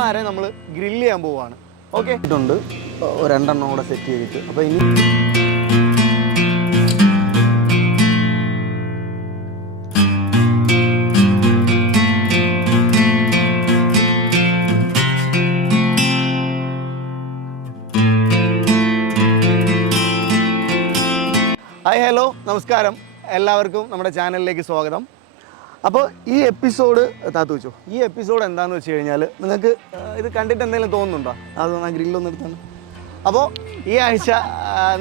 യവമാരെ നമ്മൾ ഗ്രില്ല് ചെയ്യാൻ പോവുകയാണ്. ഓക്കെ, ഇതുണ്ട് രണ്ടെണ്ണം കൂടെ സെറ്റ് ചെയ്തിട്ട്. അപ്പോൾ ഇനി ഹായ്, ഹലോ, നമസ്കാരം. എല്ലാവർക്കും നമ്മുടെ ചാനലിലേക്ക് സ്വാഗതം. അപ്പോൾ ഈ എപ്പിസോഡ് താത്തു വെച്ചോ. ഈ എപ്പിസോഡ് എന്താണെന്ന് വെച്ച് കഴിഞ്ഞാൽ നിങ്ങൾക്ക് ഇത് കണ്ടിട്ട് എന്തെങ്കിലും തോന്നുന്നുണ്ടോ? അത് ആ ഗ്രില്ലൊന്നും എടുത്താണ്. അപ്പോൾ ഈ ആഴ്ച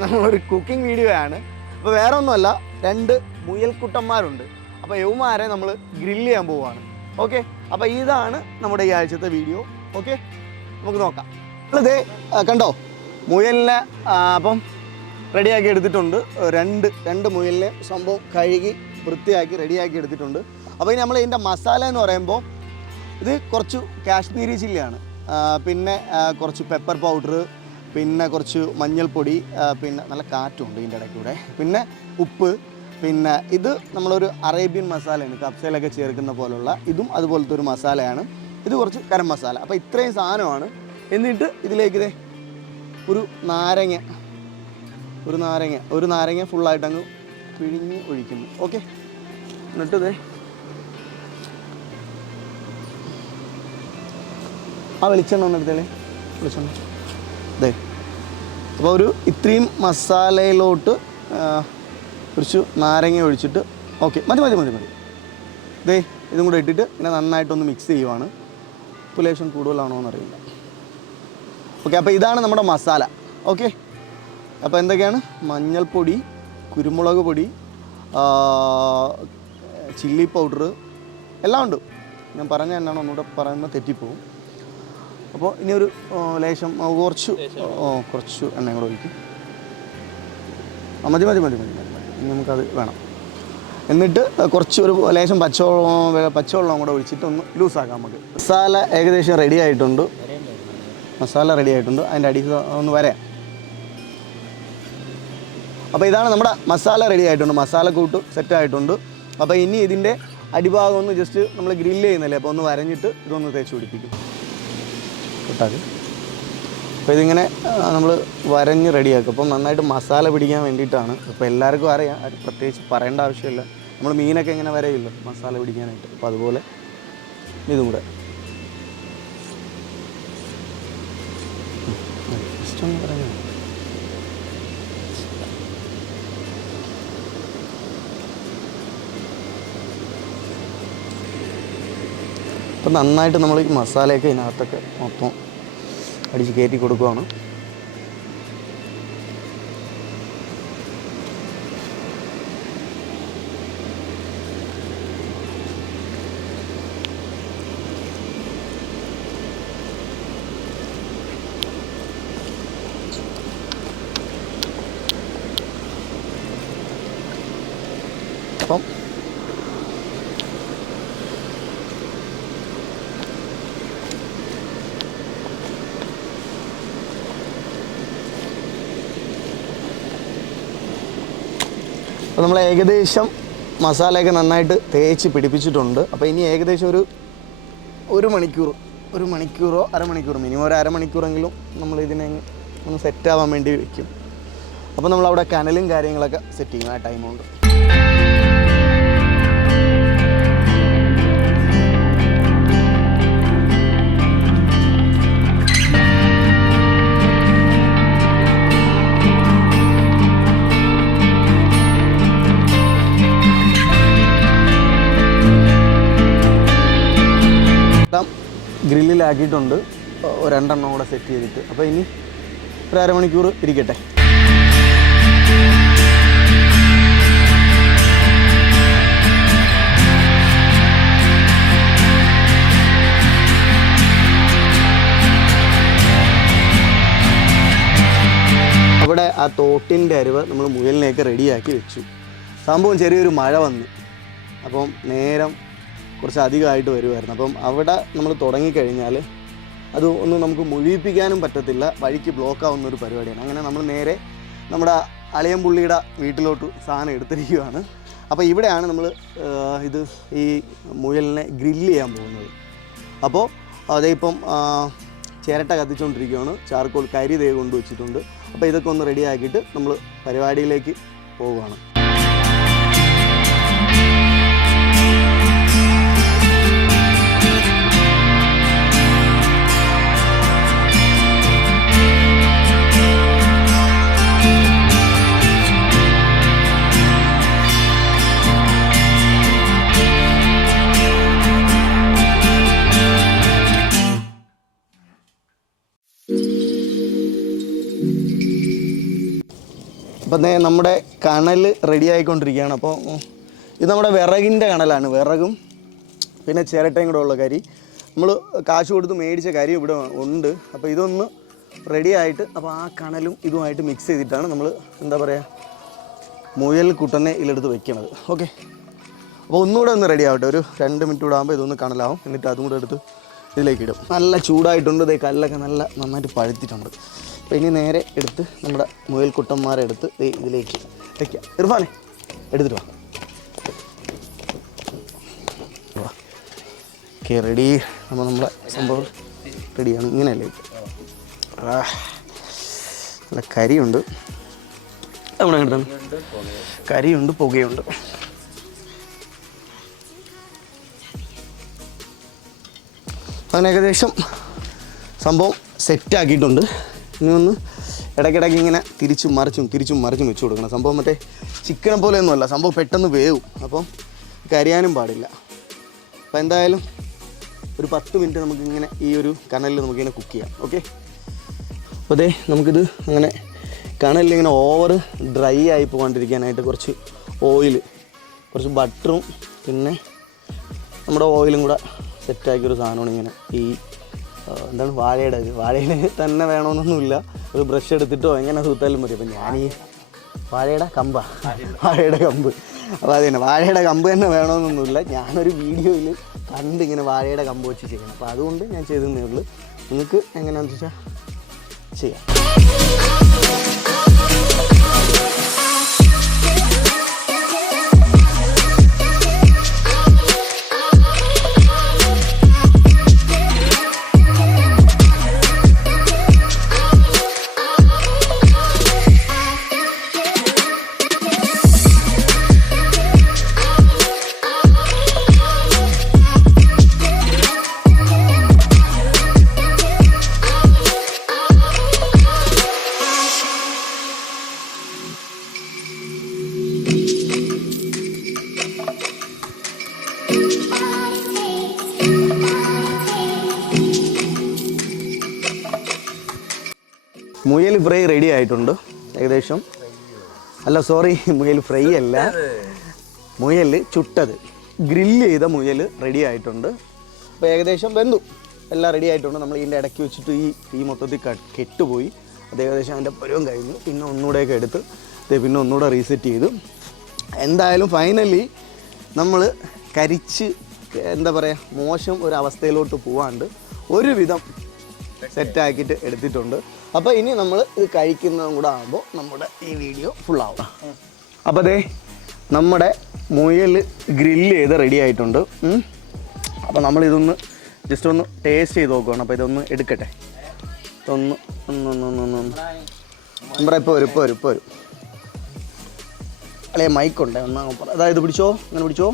നമ്മളൊരു കുക്കിംഗ് വീഡിയോ ആണ്. അപ്പോൾ വേറെ ഒന്നുമല്ല, 2 മുയൽക്കുട്ടന്മാരുണ്ട്. അപ്പോൾ യവമാരെ നമ്മൾ ഗ്രില്ല് ചെയ്യാൻ പോവുകയാണ്. ഓക്കെ, അപ്പോൾ ഇതാണ് നമ്മുടെ ഈ ആഴ്ചത്തെ വീഡിയോ. ഓക്കെ, നമുക്ക് നോക്കാം. നമ്മളിതേ കണ്ടോ മുയലിനെ അപ്പം റെഡിയാക്കി എടുത്തിട്ടുണ്ട്. രണ്ട് മുയലിനെ സംഭവം കഴുകി വൃത്തിയാക്കി റെഡിയാക്കി എടുത്തിട്ടുണ്ട്. അപ്പോൾ ഇനി നമ്മൾ ഇതിൻ്റെ മസാല എന്ന് പറയുമ്പോൾ ഇത് കുറച്ച് കാശ്മീരി ചില്ലിയാണ്, പിന്നെ കുറച്ച് പെപ്പർ പൗഡർ, പിന്നെ കുറച്ച് മഞ്ഞൾപ്പൊടി, പിന്നെ നല്ല കാറ്റുണ്ട് ഇതിൻ്റെ ഇടയ്ക്കൂടെ, പിന്നെ ഉപ്പ്, പിന്നെ ഇത് നമ്മളൊരു അറേബ്യൻ മസാലയാണ്, കപ്സയിലൊക്കെ ചേർക്കുന്ന പോലുള്ള ഇതും അതുപോലത്തെ ഒരു മസാലയാണ്. ഇത് കുറച്ച് ഗരം മസാല. അപ്പോൾ ഇത്രയും സാധനമാണ്. എന്നിട്ട് ഇതിലേക്ക് ഇതേ ഒരു നാരങ്ങ ഫുള്ളായിട്ട് അങ്ങ് പിഴിഞ്ഞ് ഒഴിക്കുന്നു. ഓക്കെ, എന്നിട്ട് ഇതേ ആ വെളിച്ചെണ്ണ ഒന്ന് എടുത്തേലേ, വെളിച്ചെണ്ണ ഇതേ. അപ്പോൾ ഇത്രയും മസാലയിലോട്ട് കുറച്ച് നാരങ്ങ ഒഴിച്ചിട്ട് ഓക്കെ, മതി. ഇതേ ഇതും കൂടെ ഇട്ടിട്ട് പിന്നെ നന്നായിട്ടൊന്ന് മിക്സ് ചെയ്യുവാണ്. ലേശം കൂടുതലാണോ എന്നറിയില്ല. ഓക്കെ, അപ്പോൾ ഇതാണ് നമ്മുടെ മസാല. ഓക്കെ, അപ്പോൾ എന്തൊക്കെയാണ്? മഞ്ഞൾപ്പൊടി, കുരുമുളക് പൊടി, ചില്ലി പൗഡർ എല്ലാം ഉണ്ട്. ഞാൻ പറഞ്ഞ എന്നാണ് ഒന്നുകൂടെ പറയുമ്പോൾ തെറ്റിപ്പോവും. അപ്പോൾ ഇനി ഒരു ലേശം കുറച്ച് എണ്ണയും കൂടെ ഒഴിക്കും. മതി ഇനി നമുക്കത് വേണം. എന്നിട്ട് ഒരു ലേശം പച്ചവെള്ളം കൂടെ ഒഴിച്ചിട്ട് ഒന്ന് ലൂസാക്കാം നമുക്ക്. മസാല ഏകദേശം റെഡി ആയിട്ടുണ്ട്. അതിൻ്റെ അടിയിൽ ഒന്ന് വരാം. അപ്പോൾ ഇതാണ് നമ്മുടെ മസാല റെഡി ആയിട്ടുണ്ട്. മസാലക്കൂട്ട് സെറ്റായിട്ടുണ്ട്. അപ്പോൾ ഇനി ഇതിൻ്റെ അടിഭാഗം ഒന്ന് ജസ്റ്റ് നമ്മൾ ഗ്രില്ല് ചെയ്യുന്നില്ലേ, അപ്പോൾ ഒന്ന് വരഞ്ഞിട്ട് ഇതൊന്ന് തേച്ച് പിടിപ്പിക്കും കൂട്ടാക്കി. അപ്പോൾ ഇതിങ്ങനെ നമ്മൾ വരഞ്ഞ് റെഡിയാക്കും. അപ്പം നന്നായിട്ട് മസാല പിടിക്കാൻ വേണ്ടിയിട്ടാണ്. അപ്പോൾ എല്ലാവർക്കും അറിയാം, പ്രത്യേകിച്ച് പറയേണ്ട ആവശ്യമില്ല. നമ്മൾ മീനൊക്കെ ഇങ്ങനെ വരയില്ലോ മസാല പിടിക്കാനായിട്ട്. അപ്പോൾ അതുപോലെ ഇതും കൂടെ ജസ്റ്റ് ഒന്ന് പറയാം. അപ്പം നന്നായിട്ട് നമ്മൾ ഈ മസാലയൊക്കെ ഇതിനകത്തൊക്കെ മൊത്തം അടിച്ച് കയറ്റി കൊടുക്കുകയാണ്. അപ്പം അപ്പോൾ നമ്മൾ ഏകദേശം മസാലയൊക്കെ നന്നായിട്ട് തേച്ച് പിടിപ്പിച്ചിട്ടുണ്ട്. അപ്പോൾ ഇനി ഏകദേശം ഒരു മണിക്കൂറോ അരമണിക്കൂറോ, മിനിമം ഒരു അരമണിക്കൂറെങ്കിലും നമ്മൾ ഇതിനെ ഒന്ന് സെറ്റാവാൻ വേണ്ടി വയ്ക്കും. അപ്പോൾ നമ്മളവിടെ കനലും കാര്യങ്ങളൊക്കെ സെറ്റ് ചെയ്യും ആ ടൈം കൊണ്ട്. ഗ്രില്ലിലാക്കിയിട്ടുണ്ട്. 2 എണ്ണം കൂടെ സെറ്റ് ചെയ്തിട്ട്. അപ്പോൾ ഇനി ഒരു അരമണിക്കൂർ ഇരിക്കട്ടെ. അവിടെ ആ തോട്ടിൻ്റെ അരുവ് നമ്മൾ മുയലിനെയൊക്കെ റെഡിയാക്കി വെച്ചു. സംഭവം ചെറിയൊരു മഴ വന്നു. അപ്പം നേരം കുറച്ച് അധികമായിട്ട് വരുമായിരുന്നു. അപ്പം അവിടെ നമ്മൾ തുടങ്ങിക്കഴിഞ്ഞാൽ അത് ഒന്നും നമുക്ക് മുഴുവിപ്പിക്കാനും പറ്റത്തില്ല, വഴിക്ക് ബ്ലോക്ക് ആവുന്നൊരു പരിപാടിയാണ്. അങ്ങനെ നമ്മൾ നേരെ നമ്മുടെ അളിയൻപുള്ളിയുടെ വീട്ടിലോട്ട് സാധനം എടുത്തിരിക്കുകയാണ്. അപ്പോൾ ഇവിടെയാണ് നമ്മൾ ഈ മുയലിനെ ഗ്രില്ല് ചെയ്യാൻ പോകുന്നത്. അപ്പോൾ അതേ ഇപ്പം ചിരട്ട കത്തിച്ചുകൊണ്ടിരിക്കുകയാണ്. ചാർക്കോൾ കരി ദേ കൊണ്ടുവച്ചിട്ടുണ്ട്. അപ്പോൾ ഇതൊക്കെ ഒന്ന് റെഡി ആക്കിയിട്ട് നമ്മൾ പരിപാടിയിലേക്ക് പോവുകയാണ്. അപ്പം നമ്മുടെ കണൽ റെഡി ആയിക്കൊണ്ടിരിക്കുകയാണ്. അപ്പോൾ ഇത് നമ്മുടെ വിറകിൻ്റെ കണലാണ്. വിറകും പിന്നെ ചിരട്ടയും കൂടെ ഉള്ള കരി നമ്മൾ കാശ് കൊടുത്ത് മേടിച്ച കരി ഇവിടെ ഉണ്ട്. അപ്പോൾ ഇതൊന്ന് റെഡി ആയിട്ട് അപ്പോൾ ആ കണലും ഇതുമായിട്ട് മിക്സ് ചെയ്തിട്ടാണ് നമ്മൾ എന്താ പറയുക മുയൽ കുട്ടനെ ഇതിലെടുത്ത് വെക്കണത്. ഓക്കെ, അപ്പോൾ ഒന്നുകൂടെ ഒന്ന് റെഡി ആവട്ടെ. ഒരു 2 മിനിറ്റ് കൂടെ ആകുമ്പോൾ ഇതൊന്ന് കണലാവും. എന്നിട്ട് അതും കൂടെ എടുത്ത് ഇതിലേക്ക് ഇടും. നല്ല ചൂടായിട്ടുണ്ട്. ഇതേ കല്ലൊക്കെ നന്നായിട്ട് പഴുത്തിട്ടുണ്ട്. അപ്പോൾ ഇനി നേരെ എടുത്ത് നമ്മുടെ മുയൽക്കുട്ടന്മാരെ എടുത്ത് ഇതിലേക്ക് വയ്ക്കാം. ഇർഫാനെ എടുത്തിട്ട് വാ. Okay, ready. അപ്പോൾ നമ്മുടെ സംഭവം റെഡിയാണ്. ഇങ്ങനെയല്ലേ, നല്ല കരിയുണ്ട്. നമ്മുടെ കിട്ടുന്നു കരിയുണ്ട്, പുകയുണ്ട്. അങ്ങനെ ഏകദേശം സംഭവം സെറ്റാക്കിയിട്ടുണ്ട്. ഇനി ഒന്ന് ഇടയ്ക്കിടയ്ക്ക് ഇങ്ങനെ തിരിച്ചും മറിച്ചും വെച്ച് കൊടുക്കണം. സംഭവം മറ്റേ ചിക്കനെ പോലെയൊന്നുമല്ല, സംഭവം പെട്ടെന്ന് വേവും. അപ്പം കരിയാനും പാടില്ല. അപ്പോൾ എന്തായാലും ഒരു 10 മിനിറ്റ് നമുക്കിങ്ങനെ ഈ ഒരു കനലിൽ നമുക്കിങ്ങനെ കുക്ക് ചെയ്യാം. ഓക്കെ, അപ്പോൾ അതേ നമുക്കിത് അങ്ങനെ കനലിലിങ്ങനെ ഓവർ ഡ്രൈ ആയി പോകാണ്ടിരിക്കാനായിട്ട് കുറച്ച് ഓയിൽ, കുറച്ച് ബട്ടറും പിന്നെ നമ്മുടെ ഓയിലും കൂടെ സെറ്റാക്കിയൊരു സാധനമാണ് ഇങ്ങനെ ഈ എന്താണ് വാഴയുടെ തന്നെ വേണമെന്നൊന്നുമില്ല. ഒരു ബ്രഷ് എടുത്തിട്ടോ എങ്ങനെ തൂത്താലും മതി. അപ്പം ഞാൻ ഈ വാഴയുടെ കമ്പ് അപ്പോൾ അത് തന്നെ വാഴയുടെ കമ്പ് തന്നെ വേണമെന്നൊന്നുമില്ല. ഞാനൊരു വീഡിയോയിൽ കണ്ട് ഇങ്ങനെ വാഴയുടെ കമ്പ് വെച്ച് ചെയ്യണം. അപ്പോൾ അതുകൊണ്ട് ഞാൻ ചെയ്തതേ ഉള്ളൂ. നിങ്ങൾക്ക് എങ്ങനെയാണെന്ന് വെച്ചാൽ ചെയ്യാം. മുയൽ ഫ്രൈ റെഡി ആയിട്ടുണ്ട് ഏകദേശം. അല്ല സോറി, മുയൽ ഫ്രൈ അല്ല, മുയൽ ചുട്ടത്, ഗ്രില്ല് ചെയ്ത മുയൽ റെഡി ആയിട്ടുണ്ട്. അപ്പോൾ ഏകദേശം വെന്തു, എല്ലാം റെഡി ആയിട്ടുണ്ട്. നമ്മൾ ഇതിൻ്റെ ഇടയ്ക്ക് വെച്ചിട്ട് ഈ മൊത്തത്തിൽ കെട്ടുപോയി. അത് ഏകദേശം അതിൻ്റെ പരുവം കഴിഞ്ഞു. പിന്നെ ഒന്നുകൂടെയൊക്കെ എടുത്ത് പിന്നെ ഒന്നുകൂടെ റീസെറ്റ് ചെയ്തു. എന്തായാലും ഫൈനലി നമ്മൾ കരിച്ച് എന്താ പറയുക മോശം ഒരു അവസ്ഥയിലോട്ട് പോവാണ്ട് ഒരുവിധം സെറ്റാക്കിയിട്ട് എടുത്തിട്ടുണ്ട്. അപ്പോൾ ഇനി നമ്മൾ ഇത് കഴിക്കുന്നതും കൂടെ ആകുമ്പോൾ നമ്മുടെ ഈ വീഡിയോ ഫുള്ളാവും. അപ്പോൾ അതേ നമ്മുടെ മുയൽ ഗ്രില്ല് ചെയ്ത് റെഡി ആയിട്ടുണ്ട്. അപ്പോൾ നമ്മളിതൊന്ന് ജസ്റ്റ് ഒന്ന് ടേസ്റ്റ് ചെയ്ത് നോക്കുകയാണ്. അപ്പോൾ ഇതൊന്ന് എടുക്കട്ടെ. ഇതൊന്ന് നമ്മുടെ ഇപ്പോൾ വരും അല്ലേ, മൈക്കുണ്ട് ഒന്നാ. അതായത് പിടിച്ചോ, അങ്ങനെ പിടിച്ചോ.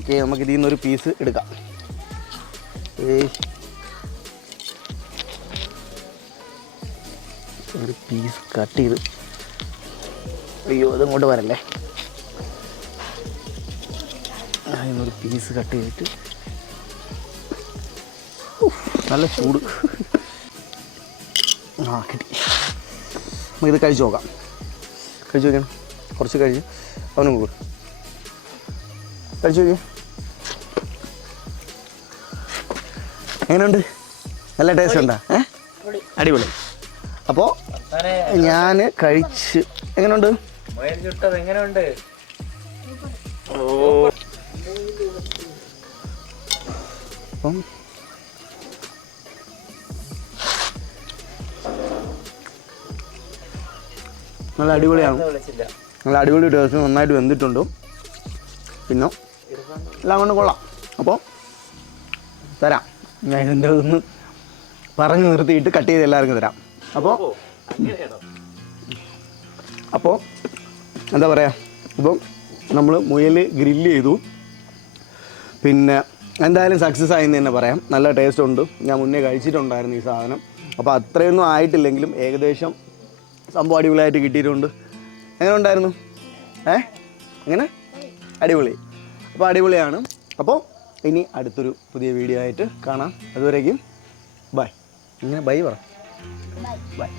ഓക്കെ, നമുക്ക് ഇതിൽ നിന്നൊരു പീസ് എടുക്കാം. ഒരു പീസ് കട്ട് ചെയ്ത്, അയ്യോ അതങ്ങോട്ട് വരല്ലേ. അതിനൊരു പീസ് കട്ട് ചെയ്തിട്ട് നല്ല ചൂട്. കിട്ടി. നമുക്കിത് കഴിച്ച് നോക്കാം. കുറച്ച് കഴിച്ച് അവനും കൂടും. കഴിച്ചു നോക്കിയാൽ എങ്ങനെയുണ്ട്? നല്ല ടേസ്റ്റ് ഉണ്ടോ? അടിപൊളി. അപ്പോൾ ഞാൻ കഴിച്ച് എങ്ങനെയുണ്ട്? അപ്പം നല്ല അടിപൊളിയാണ്. നല്ല അടിപൊളി ടേസ്റ്റ്, നന്നായിട്ട് വെന്തിട്ടുണ്ട്. പിന്നെ എല്ലാം കൊണ്ട് കൊള്ളാം. അപ്പോൾ തരാം. ഞാൻ ഇതിൻ്റെ ഒന്ന് പറഞ്ഞു നിർത്തിയിട്ട് കട്ട് ചെയ്ത് എല്ലാവർക്കും തരാം. അപ്പോൾ എന്താ പറയുക, ഇപ്പം നമ്മൾ മുയൽ ഗ്രില്ല് ചെയ്തു. പിന്നെ എന്തായാലും സക്സസ് ആയെന്ന് തന്നെ പറയാം. നല്ല ടേസ്റ്റ് ഉണ്ട്. ഞാൻ മുന്നേ കഴിച്ചിട്ടുണ്ടായിരുന്നു ഈ സാധനം. അപ്പോൾ അത്രയൊന്നും ആയിട്ടില്ലെങ്കിലും ഏകദേശം സംഭവം അടിപൊളിയായിട്ട് കിട്ടിയിട്ടുണ്ട്. എങ്ങനെ ഉണ്ടായിരുന്നു? എങ്ങനെ? അടിപൊളി. അപ്പോൾ അടിപൊളിയാണ്. അപ്പോൾ ഇനി അടുത്തൊരു പുതിയ വീഡിയോ ആയിട്ട് കാണാം. അതുവരേക്കും ബൈ. ഇങ്ങനെ ബൈ പറ. ബൈ.